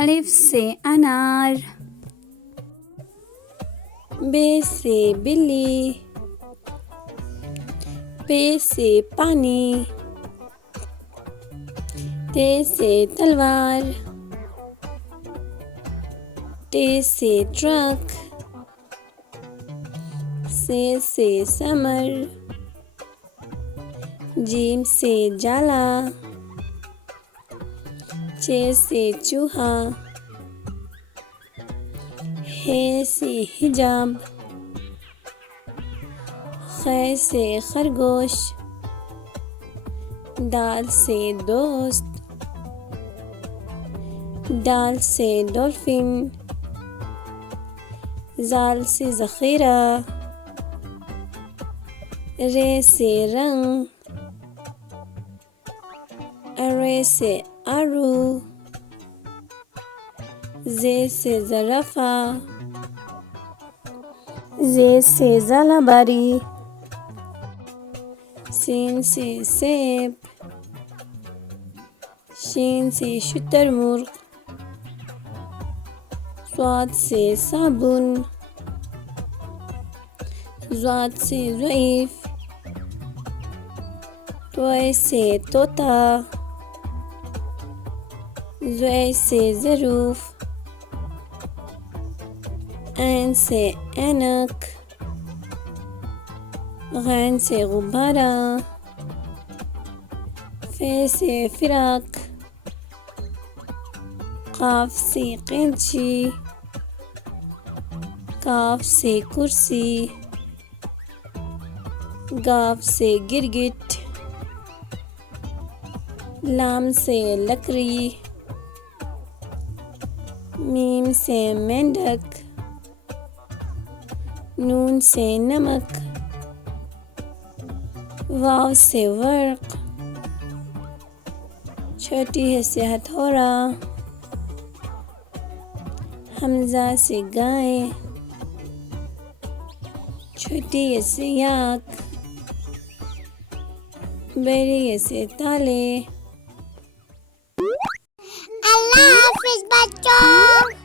अलिफ से अनार, बे से बिल्ली, पे से पानी, ते से तलवार, टे से ट्रक, से समर, जीम से जाला, चे से चूहा, हे से हिजाब, खे से खरगोश, दाल से दोस्त, दाल से डॉल्फिन, जाल से ज़ख़ीरा, रे से रंग, अरे से आरू, जे से ज़राफ़ा, जे से ज़ालाबारी, सीन से सेब, शीन से शुतुरमुर्ग, स्वाद से साबुन, ज़ाद से ज़ईफ़, त्वय से तोता, ज़य से ज़रूफ़, ऐन से ऐनक, गैन से गुब्बारा, फे से फ़िराक, काफ से कैंची, काफ से कुर्सी, गाफ से गिरगिट, लाम से लकड़ी, मीम से मेंढक, नून से नमक, वाव से वर्क, छोटी है से हथौड़ा, हमजा से गाय, छोटी है से याक, बड़ी है से ताले। अल्लाह हाफिज बच्चों।